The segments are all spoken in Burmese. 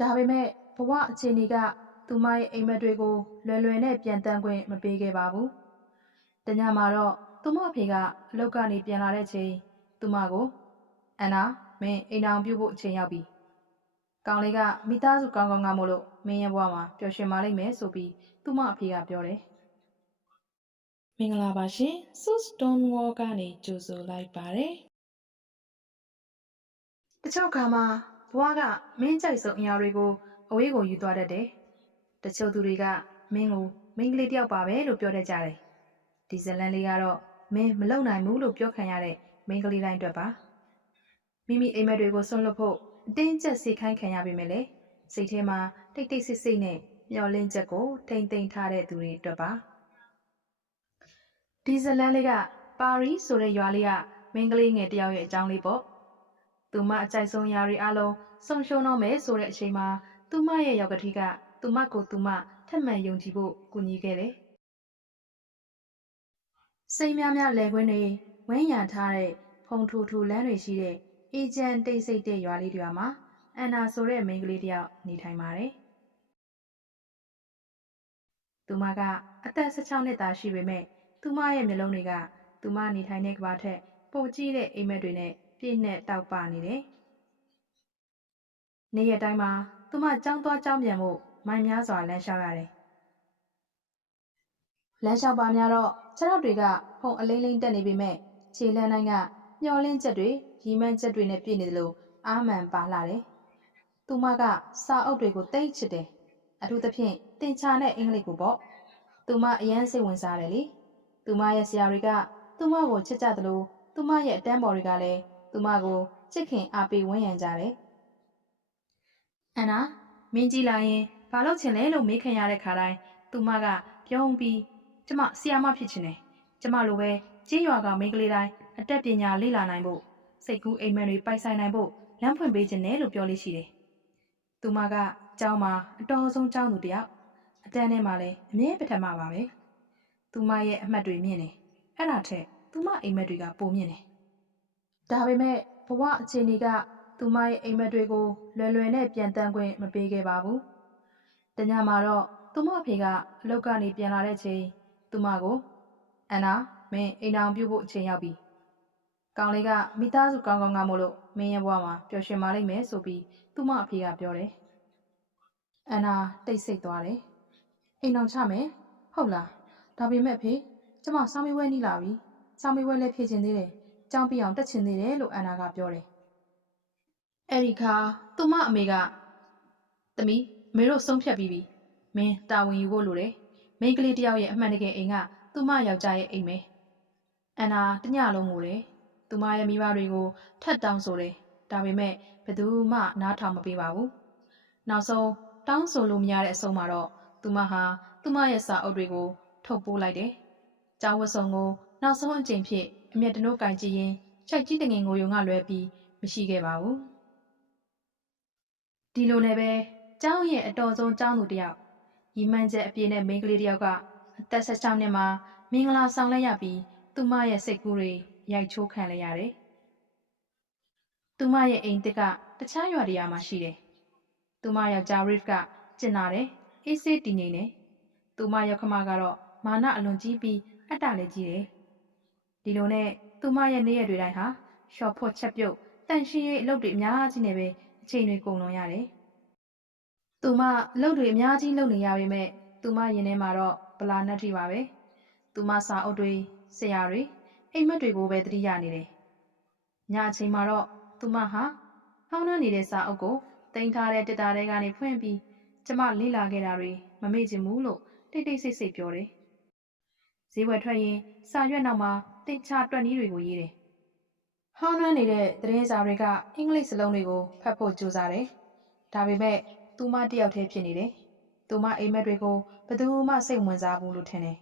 ဒါပေမဲ့ဘဝအခြေအနေကသူမရဲ့အိမ်မက်တွေကိုလွယ်နဲ့ပြန်တန်းခွင့်မပေးခဲ့ပါဘူး။တညမှာတော့သူမအဖေကအလုပ်ကနေပြန်လာတဲ့ချိန်သူမကိုအန်နာမင်းအိမ်အောင်ပြုတ်ဖို့အချိန်ရောက်ပြီ။ကောင်လေးကမိသားစုကောင်းကောင်းကမို့လို့မင်းရဲ့ဘဝမှာပျော်ရွှင်ပါလိမ့်မယ်ဆိုပြီးသူမအဖေကပြောတယ်။မင်္ဂလာပါရှင်။ Stone Wall ကနေကြိုဆိုလိုက်ပါတယ်။တချို့ခါမှာဘဝကမင်းကြိုက်ဆုံးအရာတွေကိုအဝေးကိုယူသွားတတ်တယ်။တချို့သူတွေကမင်းကိုမိန်းကလေးတယောက်ပါပဲလို့ပြောတတ်ကြတယ်။ဒီဇလန်လေးကတော့မင်းမလုံနိုင်ဘူးလို့ပြောခံရတဲ့မိန်းကလေးတိုင်းအတွက်ပါ။မိမိအိမ်မက်တွေကိုဆွန့်လွတ်ဖို့အတင်းကျပ်စိတ်ခိုင်းခံရပေမဲ့လည်းစိတ်ထဲမှာတိတ်တိတ်ဆိတ်ဆိတ်နဲ့မျောလင့်ချက်ကိုထိမ့်သိမ်းထားတဲ့သူတွေအတွက်ပါ။ဒီဇလန်လေးကပါရီဆိုတဲ့ရွာလေးကမိန်းကလေးငယ်တယောက်ရဲ့အကြောင်းလေးပေါ့။သူမအကြိုက်ဆုံးຢာတွေအလုံးဆုံးရှုံးတော့မယ်ဆိုတဲ့အချိန်မှာသူမရဲ့ရောက်ကတိကသူမကိုသူမထပ်မံယုံကြည်ဖို့ကူညီခဲ့တယ်။စိတ်များများလယ်ကွင်းတွေဝန်းရံထားတဲ့ဖုံထူထူလမ်းတွေရှိတဲ့အေဂျန်တိတ်ဆိတ်တဲ့ရွာလေးတွေမှာအန်နာဆိုတဲ့မိန်းကလေးတယောက်နေထိုင်ပါတယ်။သူမကအသက်16နှစ်သာရှိပေမဲ့သူမရဲ့မျက်လုံးတွေကသူမနေထိုင်တဲ့ကမ္ဘာထက်ပိုကြီးတဲ့အိမ်မက်တွေနဲ့ပြည့်နဲ့တောက်ပနေတယ်။နေ့ရက်တိုင်းမှာသူမကြောင်းသွားကြောင်းပြန်ဖို့မိုင်များစွာလမ်းလျှောက်ရတယ်။လမ်းလျှောက်ပါများတော့ခြေထောက်တွေကဖုံအလိမ့်လိမ့်တက်နေပေမဲ့ခြေလမ်းတိုင်းကမျောလင်းချက်တွေရီမှန်းချက်တွေနဲ့ပြည့်နေတယ်လို့အာမန်ပါလာတယ်။သူမကစာအုပ်တွေကိုတိတ်ချစ်တယ်။အထူးသဖြင့်သင်္ချာနဲ့အင်္ဂလိပ်ကိုပေါ့။သူမအရန်စိတ်ဝင်စားတယ်လေ။သူမရဲ့ဆရာတွေကသူမကိုချစ်ကြတယ်လို့သူမရဲ့အတန်းပေါ်တွေကလည်းသူမကိုချစ်ခင်အားပေးဝန်းရံကြတယ်။အန်နာမင်းကြည့်လာရင်ဘာလို့ချင်လဲလို့မေးခံရတဲ့ခါတိုင်းသူမကပြုံးပြီးကျမဆီယာမဖြစ်ချင်တယ်။ကျမလိုပဲကြေးရွာကမိန်းကလေးတိုင်းအတတ်ပညာလေ့လာနိုင်ဖို့စိတ်ကူးအိမ်မက်တွေပိုက်ဆိုင်နိုင်ဖို့လမ်းဖွင့်ပေးခြင်းနဲ့လို့ပြောလို့ရှိတယ်။သူမကကျောင်းမှာအတော်ဆုံးကျောင်းသူတယောက်အတန်းထဲမှာလည်းအမြဲပထမပါပဲ။သူမရဲ့အမှတ်တွေမြင့်တယ်။အဲ့ဒါထက်သူမအိမ်မက်တွေကပိုမြင့်တယ်။ဒါပေမဲ့ဘဝအခြေအနေကသူမရဲ့အိမ်မက်တွေကိုလွယ်နဲ့ပြန်တန်းခွင့်မပေးခဲ့ပါဘူး။တညမှာတော့သူမအဖေကအလုပ်ကနေပြန်လာတဲ့ချိန်သူမကိုအန်နာမင်းအိမ်အောင်ပြုတ်ဖို့အချိန်ရောက်ပြီ။ကောင်လေးကမိသားစုကောင်းကောင်းကမို့လို့မင်းရဲ့ဘဝမှာပျော်ရွှင်ပါလိမ့်မယ်ဆိုပြီးသူမအဖေကပြောတယ်။အန်နာတိတ်ဆိတ်သွားတယ်။အိမ်အောင်ချမယ်ဟုတ်လား။ဒါပေမဲ့ဖေကျမစောင်းမွေးနီးလာပြီ။စောင်းမွေးလည်းဖြည့်ချင်သေးတယ်။ကျောင်းပြအောင်တက်ချင်သေးတယ်လို့အန်နာကပြောတယ်။အဲ့ဒီခါသူမအမေကသမီးအမေတို့ဆုံးဖြတ်ပြီးပြီ။မင်းတာဝန်ယူဖို့လိုတယ်။မိန်းကလေးတယောက်ရဲ့အမှန်တကယ်အိမ်ကသူမယောက်ျားရဲ့အိမ်ပဲ။အန်နာတညလုံးငိုတယ်။သူမရဲ့မိဘတွေကိုထပ်တောင်းဆိုတယ်။ဒါပေမဲ့ဘယ်သူမှနားထောင်မပေးပါဘူး။နောက်ဆုံးတောင်းဆိုလို့မရတဲ့အဆုံးမှာတော့သူမဟာသူမရဲ့စာအုပ်တွေကိုထုတ်ပိုးလိုက်တယ်။ကျောင်းဝတ်စုံကိုနောက်ဆုံးအကြိမ်ဖြစ်အမျက်တနိုးကင်ကြည့်ရင်ချိုက်ကြီးတငယ်ငိုယုံကလွဲပြီးမရှိခဲ့ပါဘူး။ဒီလိုနဲ့ပဲကျောင်းရဲ့အတော်ဆုံးကျောင်းသူတယောက်ရီမှန်းချက်အပြည့်နဲ့မိန်းကလေးတယောက်ကအသက်16နှစ်မှာမင်္ဂလာဆောင်လဲရပြီးသူမရဲ့စိတ်ကူးတွေရိုက်ချိုးခံလဲရတယ်။သူမရဲ့အိမ်တစ်ကတခြားရွာတရာမှာရှိတယ်။သူမယောက်ျား Riff ကကျင်နာတယ်အေးဆေးတည်ငြိမ်တယ်။သူမယောက်ခမကတော့မာနအလွန်ကြီးပြီးအတ္တလည်းကြီးတယ်။ဒီလိုနဲ့သူမရဲ့နေ့ရက်တွေတိုင်းဟာရှော့ဖို့ချက်ပြုတ်တန်ရှင်းရေးအလုပ်တွေအများကြီးနဲ့ပဲအချိန်တွေကုန်လွန်ရတယ်။သူမအလုပ်တွေအများကြီးလုပ်နေရပေမဲ့သူမရင်ထဲမှာတော့ဗလာနက်ထိပါပဲ။သူမစာအုပ်တွေဆရာတွေအိမ်မက်တွေကိုပဲသတိရနေတယ်။ညအချိန်မှာတော့သူမဟာဟောင်းနှမ်းနေတဲ့စာအုပ်ကိုတင်ထားတဲ့တစ်တာထဲကနေဖွင့်ပြီးကျမလေ့လာခဲ့တာတွေမမေ့ချင်ဘူးလို့တိတ်တိတ်ဆိတ်ဆိတ်ပြောတယ်။ဈေးဝယ်ထွက်ရင်စာရွက်နောက်မှာတင်ချတွက်နည်းတွေကိုရေးတယ်။ဟောင်းနှမ်းနေတဲ့သတင်းစာတွေကအင်္ဂလိပ်စလုံးတွေကိုဖတ်ဖို့ကြိုးစားတယ်။ဒါပေမဲ့သူမတယောက်တည်းဖြစ်နေတယ်။သူမအိမ်မက်တွေကိုဘယ်သူမှစိတ်ဝင်စားဘူးလို့ထင်တယ်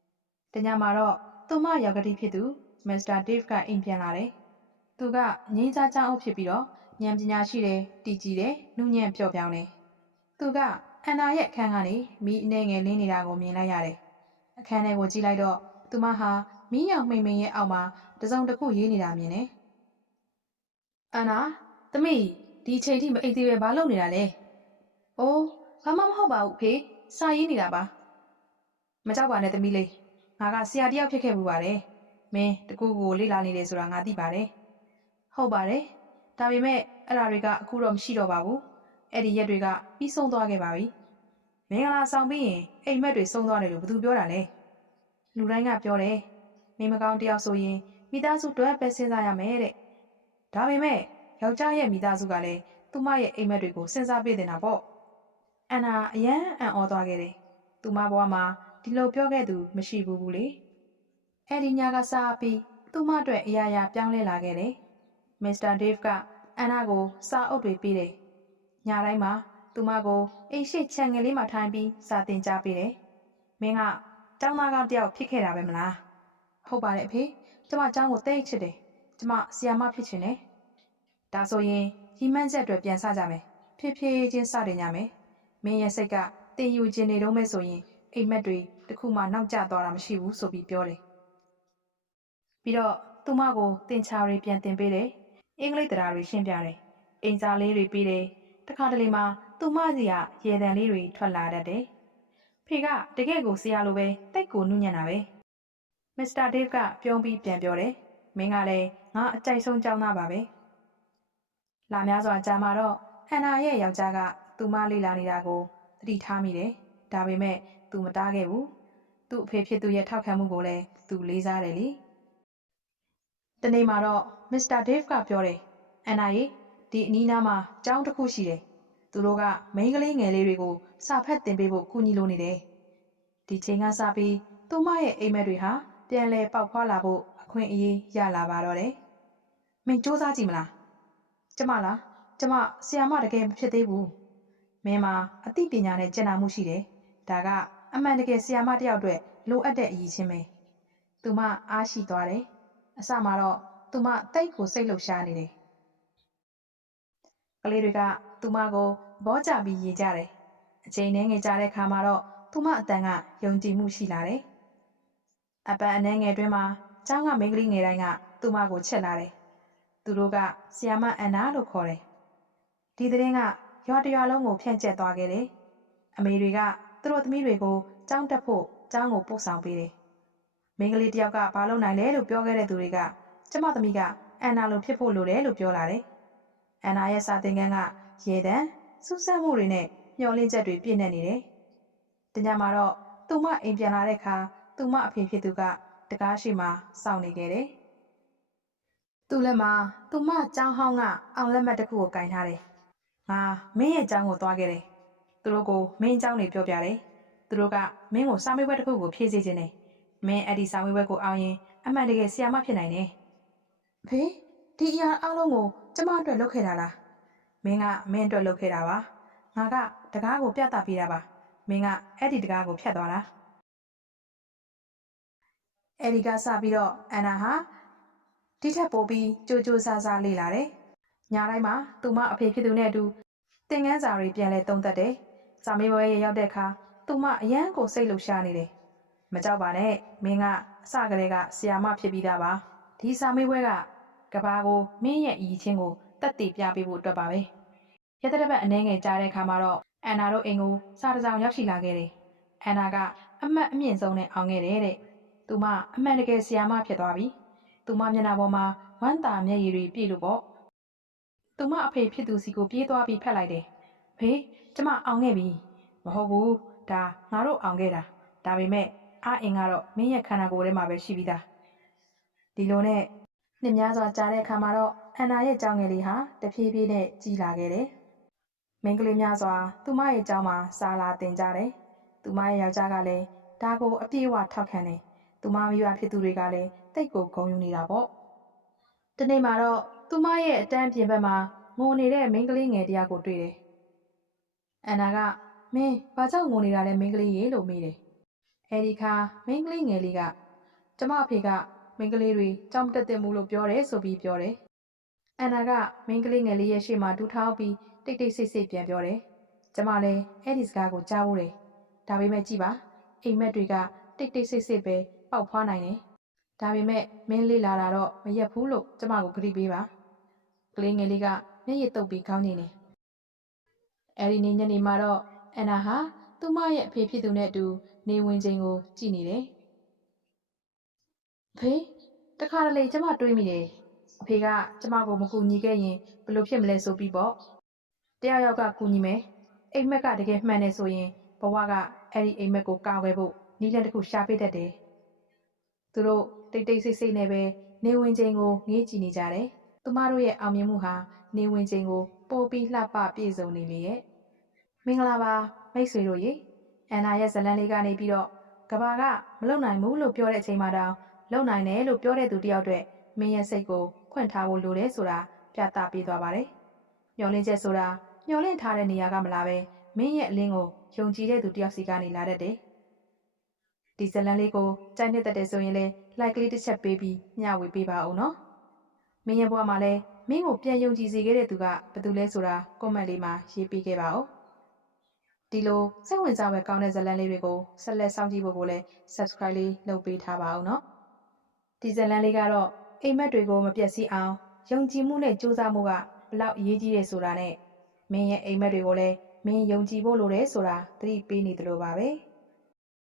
။တညမှာတော့သူမရောက်ကတိဖြစ်သူမစ္စတာဒေးဗ်ကအိမ်ပြန်လာတယ်။သူကငင်းကြားချောင်းအုပ်ဖြစ်ပြီးတော့ဉာဏ်ပညာရှိတယ်တည်ကြည်တယ်နုညံ့ပျော့ပြောင်းတယ်။သူကအန်နာရဲ့အခန်းကနေမီးအနေငယ်လင်းနေတာကိုမြင်လိုက်ရတယ်။အခန်းထဲကိုကြည့်လိုက်တော့သူမဟာမီးရောင်မှိန်မှိန်ရဲ့အောက်မှာတစုံတစ်ခုရေးနေတာမြင်တယ်။အန်နာသမီးဒီချိန်ထိမအိပ်သေးပဲဘာလုပ်နေတာလဲ ။အိုးဘာမှမဟုတ်ပါဘူးဖေ။စာရေးနေတာပါ။မကြောက်ပါနဲ့သမီးလေး။ငါကဆရာတယောက်ဖြစ်ခဲ့မှုပါတယ်။မင်းတကူကိုလေ့လာနေတယ်ဆိုတာငါသိပါတယ်။ဟုတ်ပါတယ်။ဒါပေမဲ့အဲ့ဓာတွေကအခုတော့မရှိတော့ပါဘူး။အဲ့ဒီရက်တွေကပြီးဆုံးသွားခဲ့ပါပြီ။မင်္ဂလာဆောင်ပြီးရင်အိမ်မက်တွေဆုံးသွားတယ်လို့ဘယ်သူပြောတာလဲ။လူတိုင်းကပြောတယ်။မင်းမကောင်းတယောက်ဆိုရင်မိသားစုတွဲပဲစဉ်းစားရမယ်တဲ့။ဒါပေမဲ့ယောက်ျားရဲ့မိသားစုကလည်းသူမရဲ့အိမ်မက်တွေကိုစဉ်းစားပေးနေတာပေါ့။အန်နာအယမ်းအံ့ဩသွားခဲ့တယ်။သူမဘဝမှာဒီလိုပြောခဲ့သူမရှိဘူးလေ။အဲ့ဒီညကစားပြီးသူမအတွက်အရာရာပြောင်းလဲလာခဲ့တယ်။မစ္စတာဒေးဗ်ကအန်နာကိုစာအုပ်တွေပေးတယ်။ညတိုင်းမှာသူမကိုအိမ်ရှိခြံငယ်လေးမှာထိုင်ပြီးစာသင်ကြားပေးတယ်။မင်းကကျောင်းသားကောင်းတယောက်ဖြစ်ခဲ့တာပဲမလား။ဟုတ်ပါတယ်အဖေ။ကျမကျောင်းကိုတိတ်ချစ်တယ်။ကျမဆီယာမဖြစ်ချင်တယ်။ဒါဆိုရင်ရီမန်းချက်တွေပြန်စကြမယ်။ဖြည်းဖြည်းချင်းစတင်ကြမယ်။မင်းရဲ့စိတ်ကတင်ယူခြင်းနေတော့မဲ့ဆိုရင်အိမ်မက်တွေတခုမှနောက်ကျသွားတာမရှိဘူးဆိုပြီးပြောတယ်။ပြီးတော့သူမကိုတင်ချာတွေပြန်တင်ပေးတယ်။အင်္ဂလိပ်တရားတွေရှင်းပြတယ်။အိမ်စာလေးတွေပေးတယ်။တခါတလေမှာသူမစီကရေတံလေးတွေထွက်လာတတ်တယ်။ဖေကတကယ့်ကိုဆရာလိုပဲတိတ်ကိုနုညံ့တာပဲ။မစ္စတာဒေးဗ်ကပြုံးပြီးပြန်ပြောတယ်။မင်းကလည်းငါအကြိုက်ဆုံးကျောင်းသားပါပဲ။လာများစွာကြာမှာတော့အန်နာရဲ့ယောက်ျားကသူမလေးလာနေတာကိုသတိထားမိတယ်။ဒါပေမဲ့သူမတားခဲ့ဘူး။သူ့အဖေဖြစ်သူရဲ့ထောက်ခံမှုကိုလည်းသူလေးစားတယ်လေ။တနေ့မှာတော့မစ္စတာဒေးဗ်ကပြောတယ်။အန်နာရေဒီအနီးနားမှာကျောင်းတစ်ခုရှိတယ်။သူတို့ကမိန်းကလေးငယ်လေးတွေကိုစာဖတ်သင်ပေးဖို့ကူညီလိုနေတယ်။ဒီချိန်ကစပြီးသူမရဲ့အိမ်မက်တွေဟာပြန်လဲပေါက်ဖွာလာဖို့အခွင့်အရေးရလာပါတော့တယ်။မင်းစူးစမ်းကြည့်မလား။ကျမလား။ကျမဆီယာမတကယ်မဖြစ်သေးဘူး။မင်းမှာအသိပညာနဲ့ကျင့်နာမှုရှိတယ်။ဒါကအမှန်တကယ်ဆီယာမတယောက်အတွက်လိုအပ်တဲ့အရည်ချင်းပဲ။သူမအားရှိသွားတယ်။အစမှာတော့သူမတိတ်ကိုစိတ်လှုပ်ရှားနေတယ်။ကလေးတွေကသူမကိုဘောကြပြီးရေကြတယ်။အချိန်နှဲငယ်ကြတဲ့ခါမှာတော့သူမအတန်ကယုံကြည်မှုရှိလာတယ်။အပန်းအနှဲငယ်အတွင်းမှာကျောင်းကမိန်းကလေးငယ်တိုင်းကသူမကိုချက်လာတယ်။သူတို့ကဆီယာမအန်နာလို့ခေါ်တယ်။ဒီသတင်းကရွာတရွာလုံးကိုဖြန့်ကျက်သွားခဲ့တယ်။အမေတွေကသူတို့သမီးတွေကိုကျောင်းတက်ဖို့ကျောင်းကိုပို့ဆောင်ပေးတယ်။မိန်းကလေးတယောက်ကဘာလုပ်နိုင်လဲလို့ပြောခဲ့တဲ့သူတွေကကျမသမီးကအန်နာလိုဖြစ်ဖို့လိုတယ်လို့ပြောလာတယ်။အန်နာရဲ့စာသင်ခန်းကရေတံစူးစမ်းမှုတွေနဲ့မျောလင့်ချက်တွေပြည့်နေတယ်။တညမှာတော့သူမအိမ်ပြန်လာတဲ့အခါသူမအဖေဖြစ်သူကတကားရှိမှစောင့်နေခဲ့တယ်။သူ့လက်မှာသူမကျောင်းဟောင်းကအောင်လက်မှတ်တစ်ခုကိုကင်ထားတယ်။ငါမင်းရဲ့ကျောင်းကိုသွားခဲ့တယ်။သူတို့ကိုမင်းကျောင်းတွေပြောပြတယ်။သူတို့ကမင်းကိုစာမေးပွဲတစ်ခုကိုဖြေစေခြင်းနဲ့မင်းအဲ့ဒီစာမေးပွဲကိုအောင်ရင်အမှန်တကယ်ဆရာမဖြစ်နိုင်တယ်။ဖေဒီအရာအားလုံးကိုကျမအတွက်လုပ်ခဲ့တာလား။မင်းကမင်းအတွက်လုပ်ခဲ့တာပါ။ငါကတကားကိုပြသပေးတာပါ။မင်းကအဲ့ဒီတကားကိုဖြတ်သွားတာ။အဲ့ဒီကစပြီးတော့အန်နာဟာဒီထက်ပိုပြီးကြိုးကြိုးစားစားလေ့လာတယ်။ညတိုင်းမှာသူမအဖေဖြစ်သူနဲ့အတူသင်ခန်းစာတွေပြန်လဲသုံးသပ်တယ်။စာမေးပွဲရရောက်တဲ့အခါသူမအရန်ကိုစိတ်လှုပ်ရှားနေတယ်။မကြောက်ပါနဲ့မင်းကအစကတည်းကဆီယာမဖြစ်ပြီးသားပါ။ဒီစာမေးပွဲကကဘာကိုမင်းရဲ့အည်ချင်းကိုတက်တည်ပြပေးဖို့အတွက်ပါပဲ။ရတတစ်ပတ်အနှဲငယ်ကြားတဲ့အခါမှာတော့အန်နာတို့အိမ်ကိုစာတစ်စောင်ရောက်ရှိလာခဲ့တယ်။အန်နာကအမှတ်အမြင့်ဆုံးနဲ့အောင်ခဲ့တယ်တဲ့။သူမအမှန်တကယ်ဆီယာမဖြစ်သွားပြီ။သူမမျက်နှာပေါ်မှာဝမ်းသာမျက်ရည်တွေပြည့်လို့ပေါ့။သူမအဖေဖြစ်သူစီကိုပြေးသွားပြီးဖက်လိုက်တယ်။ဖေကျမအောင်ခဲ့ပြီ။မဟုတ်ဘူး။ဒါငါတို့အောင်ခဲ့တာ။ဒါပေမဲ့အားအင်ကတော့မင်းရဲ့ခန္ဓာကိုယ်ထဲမှာပဲရှိပြီးသား။ဒီလိုနဲ့နှစ်များစွာကြာတဲ့အခါမှာတော့အန်နာရဲ့ကြောင်ငယ်လေးဟာတဖြည်းဖြည်းနဲ့ကြီးလာခဲ့တယ်။မိန်းကလေးများစွာသူမရဲ့ကြောင်မှာစာလာတင်ကြတယ်။သူမရဲ့ယောက်ျားကလည်းဒါကိုအပြည့်အဝထောက်ခံတယ်။သူမမိဘဖြစ်သူတွေကလည်းတိတ်ကိုဂုဏ်ယူနေတာပေါ့။ဒီနေ့မှာတော့သူမရဲ့အတန်းပြင်ဘက်မှာငိုနေတဲ့မိန်းကလေးငယ်တယောက်ကိုတွေ့တယ်။အန်နာကမင်းဘာကြောင့်ငိုနေတာလဲမိန်းကလေးရေလို့မေးတယ်။အဲဒီခါမိန်းကလေးငယ်လေးကကျမအဖေကမိန်းကလေးတွေကြောင်တက်တဲ့မှုလို့ပြောတယ်ဆိုပြီးပြောတယ်။အန်နာကမိန်းကလေးငယ်လေးရဲ့ရှေ့မှာဒူးထောက်ပြီးတိတ်တိတ်ဆိတ်ဆိတ်ပြန်ပြောတယ်။ကျမလည်းအဲ့ဒီစကားကိုကြားဖို့တယ်။ဒါပေမဲ့ကြည့်ပါအိမ်မက်တွေကတိတ်တိတ်ဆိတ်ဆိတ်ပဲပေါက်ဖွားနိုင်တယ်။ဒါပေမဲ့မင်းလေးလာတာတော့မရက်ဘူးလို့ကျမကိုဂရုပေးပါ။ကလေးငယ်လေးကမျက်ရည်တုပ်ပြီးခေါင်းငိမ့်နေ အဲဒီနေ့ညနေမှာတော့အန်နာဟာသူမရဲ့အဖေဖြစ်သူနဲ့အတူနေဝင်ချိန်ကိုကြည့်နေတယ်။ဖေတခါတလေကျမတွေးမိတယ်။အဖေကကျမကိုမကူညီခဲ့ရင်ဘယ်လိုဖြစ်မလဲဆိုပြီးပေါ့။တယောက်ယောက်ကကူညီမယ်။အိမ်မက်ကတကယ်မှန်တယ်ဆိုရင်ဘဝကအဲ့ဒီအိမ်မက်ကိုကာကွယ်ဖို့နည်းလမ်းတစ်ခုရှာပေးတတ်တယ်။သူတို့တိတ်တိတ်ဆိတ်ဆိတ်နဲ့ပဲနေဝင်ချိန်ကိုငေးကြည့်နေကြတယ်။သူမတို့ရဲ့အောင်မြင်မှုဟာနေဝင်ချိန်ကိုပိုပြီးလှပပြည့်စုံနေလေရဲ့။မင်္ဂလာပါမိတ်ဆွေတို့ရေ။အန်နာရဲ့ဇလန်းလေးကနေပြီးတော့ကဘာကမလုံနိုင်ဘူးလို့ပြောတဲ့အချိန်မှာတောင်လုံနိုင်တယ်လို့ပြောတဲ့သူတယောက်အတွက်မင်းရဲ့စိတ်ကိုဖွင့်ထားဖို့လိုတယ်ဆိုတာပြသပေးသွားပါတယ်။မျောလင့်ချက်ဆိုတာမျောလင့်ထားတဲ့နေရာကမလာပဲမင်းရဲ့အလင်းကိုယုံကြည်တဲ့သူတယောက်စီကနေလာတတ်တယ်။ဒီဇလန်းလေးကိုကြိုက်နှစ်သက်တယ်ဆိုရင်လည်း like လေးတစ်ချက်ပေးပြီးမျှဝေပေးပါဦးနော်။မင်းရဲ့ဘဝမှာလည်းမင်းကိုပြန်ယုံကြည်စေခဲ့တဲ့သူကဘယ်သူလဲဆိုတာ comment လေးမှာရေးပေးခဲ့ပါဦး။ဒီလိုစိတ်ဝင်စားဖွယ်ကောင်းတဲ့ဇလန်းလေးတွေကိုဆက်လက်စောင့်ကြည့်ဖို့ကိုလည်း subscribe လေးလုပ်ပေးထားပါဦးနော်။ဒီဇလန်းလေးကတော့အိမ်မက်တွေကိုမပျက်စီးအောင်ယုံကြည်မှုနဲ့ကြိုးစားမှုကဘလောက်အရေးကြီးတယ်ဆိုတာနဲ့မင်းရဲ့အိမ်မက်တွေကိုလည်းမင်းယုံကြည်ဖို့လိုတယ်ဆိုတာသတိပေးနေသလိုပါပဲ။